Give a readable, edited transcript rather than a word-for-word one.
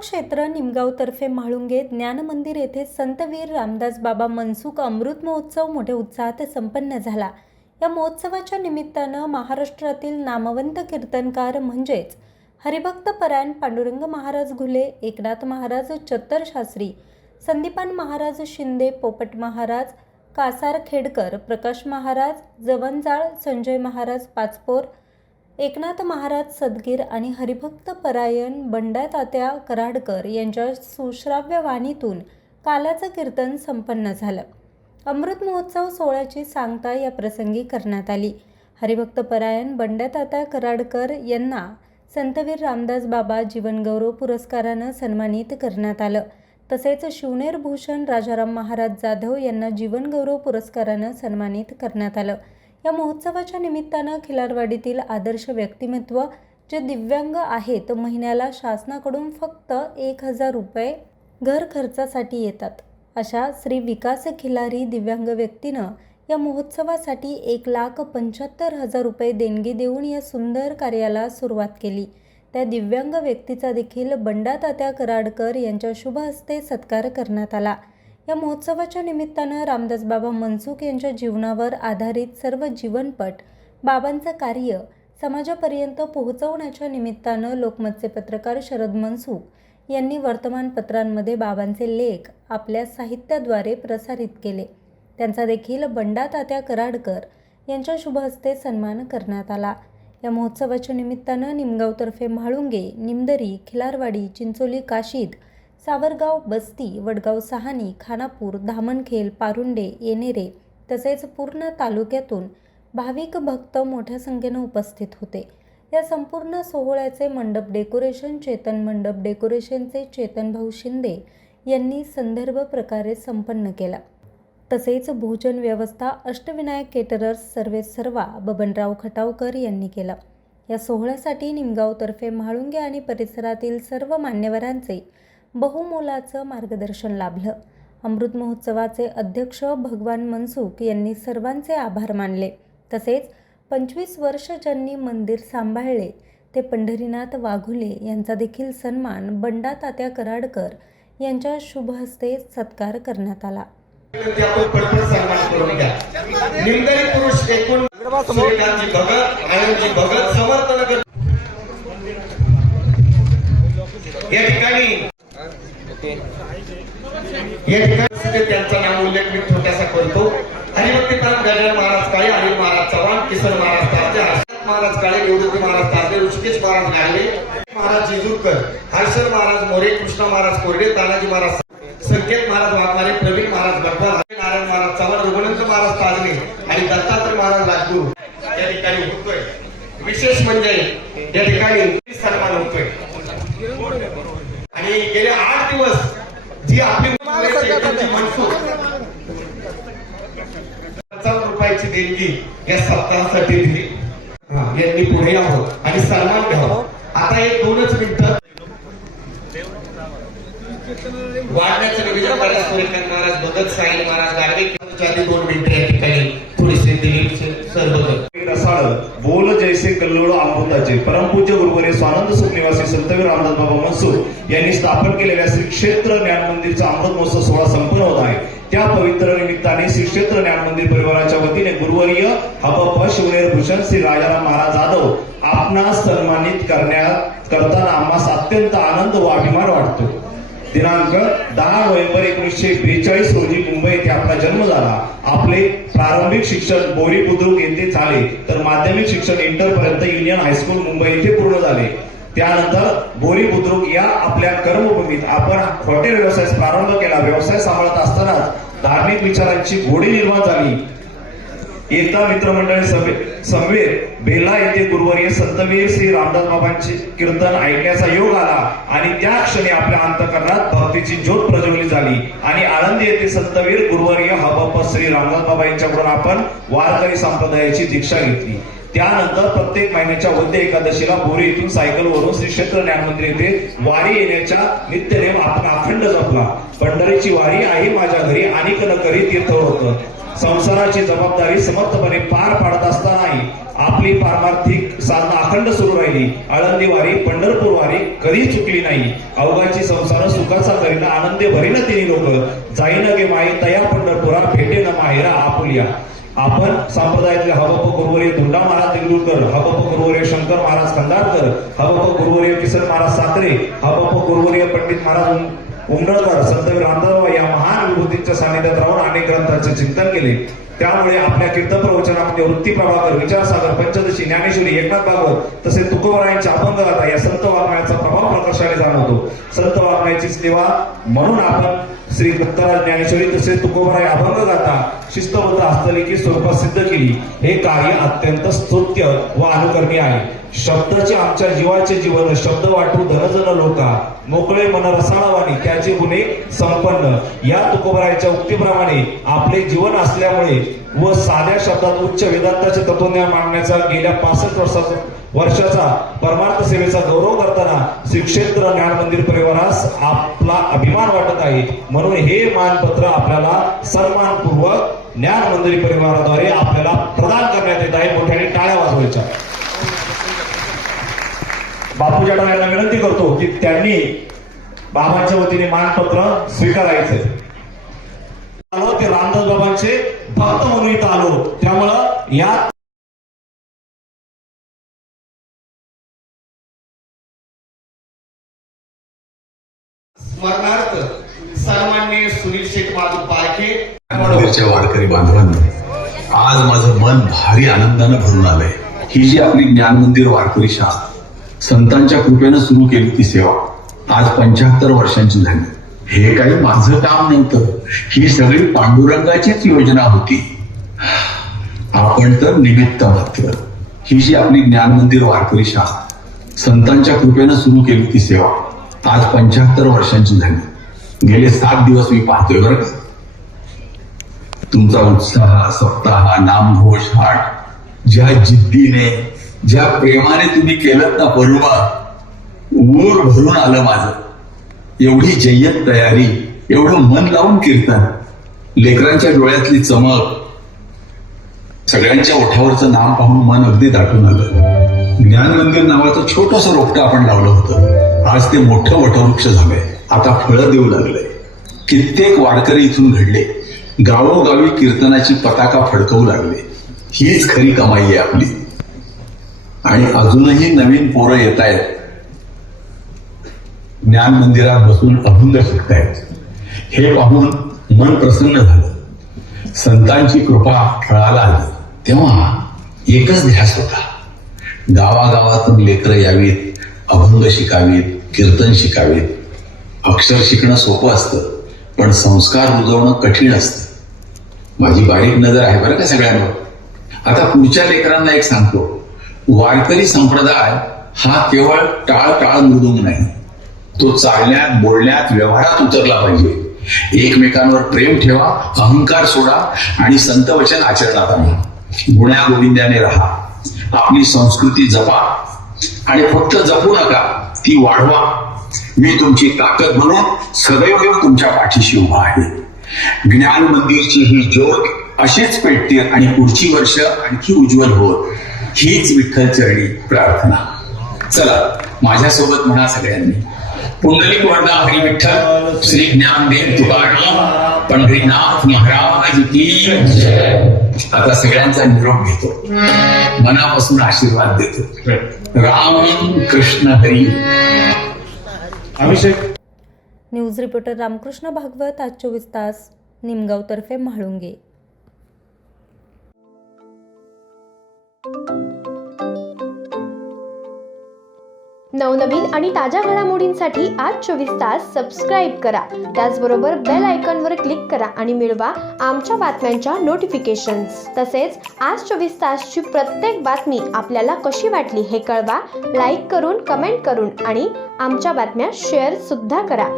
क्षेत्र निमगावतर्फे म्हाळुंगे ज्ञानमंदिर येथे संतवीर रामदास बाबा मनसुख अमृत महोत्सव मोठ्या उत्साहात संपन्न झाला। या महोत्सवाच्या निमित्तानं महाराष्ट्रातील नामवंत कीर्तनकार म्हणजेच हरिभक्त परायण पांडुरंग महाराज घुले, एकनाथ महाराज चत्तर शास्त्री, संदीपान महाराज शिंदे, पोपट महाराज कासार खेडकर, प्रकाश महाराज जवंजाळ, संजय महाराज पाचपोर, एकनाथ महाराज सदगीर आणि हरिभक्त परायण बंडा तात्या कराडकर यांच्या सुश्राव्य वाणीतून कालाचं कीर्तन संपन्न झालं। अमृत महोत्सव सोहळ्याची सांगता या प्रसंगी करण्यात आली। हरिभक्त परायण बंडा तात्या कराडकर यांना संतवीर रामदास बाबा जीवनगौरव पुरस्कारानं सन्मानित करण्यात आलं। तसेच शिवनेर भूषण राजाराम महाराज जाधव यांना जीवनगौरव पुरस्कारानं सन्मानित करण्यात आलं। या महोत्सवाच्या निमित्तानं खिलारवाडीतील आदर्श व्यक्तिमत्व जे दिव्यांग आहेत महिन्याला शासनाकडून फक्त 1000 रुपये घर खर्चासाठी येतात अशा श्री विकास खिलारी दिव्यांग व्यक्तीनं या महोत्सवासाठी 1,75,000 रुपये देणगी देऊन या सुंदर कार्याला सुरुवात केली। त्या दिव्यांग व्यक्तीचा देखील बंडा तात्या कराडकर यांच्या शुभ हस्ते सत्कार करण्यात आला। या महोत्सवाच्या निमित्तानं रामदास बाबा मनसुख यांच्या जीवनावर आधारित सर्व जीवनपट, बाबांचं कार्य समाजापर्यंत पोहोचवण्याच्या निमित्तानं लोकमतचे पत्रकार शरद मनसुख यांनी वर्तमानपत्रांमध्ये बाबांचे लेख आपल्या साहित्याद्वारे प्रसारित केले। त्यांचा देखील बंडा तात्या कराडकर यांच्या शुभ हस्ते सन्मान करण्यात आला। या महोत्सवाच्या निमित्तानं निमगावतर्फे म्हाळुंगे, निमदरी, खिलारवाडी, चिंचोली, काशीद, सावरगाव, बस्ती, वडगाव, सहानी, खानापूर, धामणखेल, पारुंडे, येनेरे तसेच पूर्ण तालुक्यातून भाविक भक्त मोठ्या संख्येनं उपस्थित होते। या संपूर्ण सोहळ्याचे मंडप डेकोरेशन चेतन मंडप डेकोरेशनचे चेतनभाऊ शिंदे यांनी संदर्भ प्रकारे संपन्न केला। तसेच भोजन व्यवस्था अष्टविनायक केटरर्स सर्वेसर्वा बबनराव खटावकर यांनी केला। या सोहळ्यासाठी निमगावतर्फे म्हाळुंगे आणि परिसरातील सर्व मान्यवरांचे बहुमोलाचं मार्गदर्शन लाभलं। अमृत महोत्सवाचे अध्यक्ष भगवान मनसुख यांनी सर्वांचे आभार मानले। तसेच 25 वर्ष ज्यांनी मंदिर सांभाळले ते पंढरीनाथ वाघुले यांचा देखील सन्मान बंडा तात्या कराडकर यांच्या शुभ हस्ते सत्कार करण्यात आला। त्यांचा नाम उल्लेख मी छोटासा करतो। हरिभक्त गजानन महाराज काळे, अनिल महाराज चव्हाण, किसन महाराज तारजे, हर्षद महाराज काळे, निवृत्ती महाराज तारजे, ऋषिकेश महाराज गाडले, महाराज जेजूरकर, हर्षद महाराज मोरे, कृष्ण महाराज कोरडे, तानाजी महाराज संकेत महाराज वाघमारे, प्रवीण महाराज गडवाल, नारायण महाराज चव्हाण, रघुनंद महाराज ताजणे आणि दत्तात्रय महाराज राजगुरू या ठिकाणी होतोय। विशेष म्हणजे या ठिकाणी सन्मान होतोय आणि गेले 8 दिवस जी आपली मनसुख 50 रुपयाची देणगी या सप्ताहासाठी दिली। यांनी पुढे यावं आणि सन्मान घ्यावा। आता एक 2च मिनिटं वाढण्याचं निवेदन महाराज सूर्यकांत महाराज, भगत साहिल महाराज गाडवे 2 मिनिटं या ठिकाणी थोडीसे दिलीप सर्व रसाळ बोल जैसे कल्लोळ अमृताचे परमपूज्य गुरुवर्य स्वानंद सुख निवासी संतवीर रामदास बाबा मनसुख यांनी स्थापन केलेल्या श्री क्षेत्र ज्ञान मंदिरचा अमृत महोत्सव सोहळा संपन्न होत आहे। त्या पवित्र निमित्ताने श्री क्षेत्र ज्ञान मंदिर परिवाराच्या वतीने गुरुवर्य हबप शिवनेर भूषण श्री राजाराम महाराज जाधव आपणास सन्मानित करताना आम्हास अत्यंत आनंद व अभिमान वाटतो। दिनांक 10 नोव्हेंबर 1942 रोजी मुंबई येथे आपला जन्म झाला। आपले प्रारंभिक शिक्षण बोरी बुद्रुक येथे झाले तर माध्यमिक शिक्षण इंटर पर्यंत युनियन हायस्कूल मुंबई येथे पूर्ण झाले। त्यानंतर बोरी बुद्रुक या आपल्या कर्मभूमीत आपण हॉटेल व्यवसायास प्रारंभ केला। व्यवसाय सांभाळत असतानाच धार्मिक विचारांची गोडी निर्माण झाली। एकदा मित्रमंडळी समवेत बेला येथे गुरुवर्य संतवीर श्री रामदास बाबांचे कीर्तन ऐकण्याचा योग आला आणि त्या क्षणी आपल्या अंतःकरणात भक्तीची ज्योत प्रज्वलित झाली आणि आळंदी येथे संतवीर गुरुवर्य हबप श्री रामदास बाबा यांच्याकडून आपण वारकरी संप्रदायाची दीक्षा घेतली। त्यानंतर प्रत्येक महिन्याच्या वद्य एकादशीला बोरी येथून सायकलवरून श्री क्षेत्र ज्ञान मंदिर येथे वारी येण्याच्या नित्यनेम आपण अखंड जपला. पंढरीची वारी आहे माझ्या घरी अनेक न करी तीर्थव्रत. संसाराची जबाबदारी समर्थपणे पार पाडत असतानाही आपली पारमार्थिक साधना अखंड सुरू राहिली. आळंदी वारी पंढरपूर वारी कधी चुकली नाही. अवघाची संसार सुखाचा करीना आनंदे भरीन तिन्ही लोक. जाईन गे माई तया पंढरपुरा भेटे न माहेरा आपुलिया. आपण संप्रदायातले हबप गुरुवर्य धोंडा महाराज देगलूरकर, हबप गुरुवर्य शंकर महाराज खंडारकर, हबप गुरुवर्य किसन महाराज साखरे, हबप गुरुवर्य पंडित महाराज उमरकर, संतवीर रामदास या महान विभूतींच्या सानिध्यात राहून अनेक ग्रंथांचे चिंतन केले. त्यामुळे आपल्या कीर्तन प्रवचनामध्ये वृत्ती प्रभाकर, विचारसागर, पंचदशी, ज्ञानेश्वरी, एकनाथ भागवत तसेच तुकोबरायांच्या अभंगगाथा या संत वाङ्मयाचा प्रभाव प्रकर्षाने जाणवतो. संत वाङ्मयाची सेवा म्हणून आपण श्री दत्तराज ज्ञानेश्वरी तसेच तुकोबराय अभंगगाथा शिस्तबद्ध हस्तलिखित स्वरूपात सिद्ध केली. हे कार्य अत्यंत स्तुत्य व अनुकरणीय आहे. शब्दाचे आमच्या जीवाचे जीवन, शब्द वाटू धनजन लोका, मोकळे मन रसाळवाणी त्याचे गुणे संपन्न. या तुकोबरायच्या उक्तीप्रमाणे आपले जीवन असल्यामुळे व साध्या शब्दात उच्च वेदांताचे तत्वज्ञान मांडण्याचा गेल्या 65 वर्षाचा परमार्थ सेवेचा गौरव करताना श्री क्षेत्र ज्ञान मंदिर परिवारास आपला अभिमान वाटत आहे. म्हणून हे मानपत्र आपल्याला सन्मानपूर्वक ज्ञान मंदिर परिवाराद्वारे आपल्याला प्रदान करण्यात येत आहे. मोठ्याने टाळ्या वाजवायच्या. बापू जाधव यांना विनंती करतो की त्यांनी बाबांच्या वतीने मानपत्र स्वीकारायचे. ते रामदास बाबांचे भक्त म्हणून इथं आलो. त्यामुळं या स्मरणार्थ सन्माननीय सुनील शेठ माधव पारखे मंदिरच्या वारकरी बांधवांनो, आज माझं मन भारी आनंदानं भरून आलंय. ही जी आपली ज्ञान मंदिर वारकरी शाळा संतांच्या कृपेनं सुरू केली ती सेवा आज 75 वर्षांची झाली. हे काही माझं काम नव्हतं, ही सगळी पांडुरंगाचीच योजना होती. आपण तर निमित्त मात्र. ही जी आपली ज्ञान मंदिर वारकरी शाळा संतांच्या कृपेनं सुरू केली ती सेवा आज 75 वर्षांची झाली. गेले 7 दिवस मी पाहतोय बरं का. तुमचा उत्साह, सप्ताह, नामघोष, हाट ज्या जिद्दीने, ज्या प्रेमाने तुम्ही केलं ना परवा, ऊर भरून आलं माझं. एवढी जय्यत तयारी, एवढं मन लावून कीर्तन, लेकरांच्या डोळ्यातली चमक, सगळ्यांच्या ओठावरचं नाम पाहून मन अगदी दाटून आलं. ज्ञान मंदिर नावाचं छोटंसं रोपटं आपण लावलं होतं. आज ते मोठं वटवृक्ष झालंय. आता फळं देऊ लागलंय. कित्येक वारकरी इथून घडले. गावोगावी कीर्तनाची पताका फडकवू लागले. हीच खरी कमाई आहे आपली. आणि अजूनही नवीन पोरं येत आहेत. ज्ञान मंदिरात बसून अभंग शिकतायत. हे पाहून मन प्रसन्न झालं. संतांची कृपा फळाला आली. तेव्हा एकच ध्यास होता, गावागावातून लेकरं यावीत, अभंग शिकावीत, कीर्तन शिकावीत. अक्षर शिकणं सोपं असतं, पण संस्कार रुजवणं कठीण असतं. माझी बारीक नजर आहे बरं का सगळ्यांवर. आता पुढच्या लेकरांना एक सांगतो, वारकरी संप्रदाय हा केवळ टाळ मृदुंग नाही, तो चालण्यात, बोलण्यात, व्यवहारात उतरला पाहिजे. एकमेकांवर प्रेम ठेवा, अहंकार सोडा आणि संत वचन आचरणात आणा. गुण्या गोविंद्याने राहा, आपली संस्कृती जपा आणि फक्त जपू नका, ती वाढवा. मी तुमची ताकद म्हणून सदैव तुमच्या पाठीशी उभा आहे. ज्ञान मंदिरची ही ज्योत अशीच पेटते आणि पुढची वर्ष आणखी उज्ज्वल होत, हीच विठ्ठल चरणी प्रार्थना. चला माझ्यासोबत म्हणा सगळ्यांनी, पुंडलिक वरदा हरी विठ्ठल, श्री ज्ञानदेव तुकाराम, पंढरीनाथ महाराज की जय. आता सगळ्यांचा निरोप घेतो, मनापासून आशीर्वाद देतो. राम कृष्ण हरी. अभिषेक. न्यूज रिपोर्टर रामकृष्ण भागवत, आज 24 तास, निमगाव तर्फे म्हाळुंगे. नवनवीन आणि ताज्या घडामोडींसाठी आज 24 तास सबस्क्राईब करा. त्याचबरोबर बेल आयकॉनवर क्लिक करा आणि मिळवा आमच्या बातम्यांच्या नोटिफिकेशन्स. तसेच आज 24 तासची प्रत्येक बातमी आपल्याला कशी वाटली हे कळवा. लाईक करून, कमेंट करून आणि आमच्या बातम्या शेअर सुद्धा करा.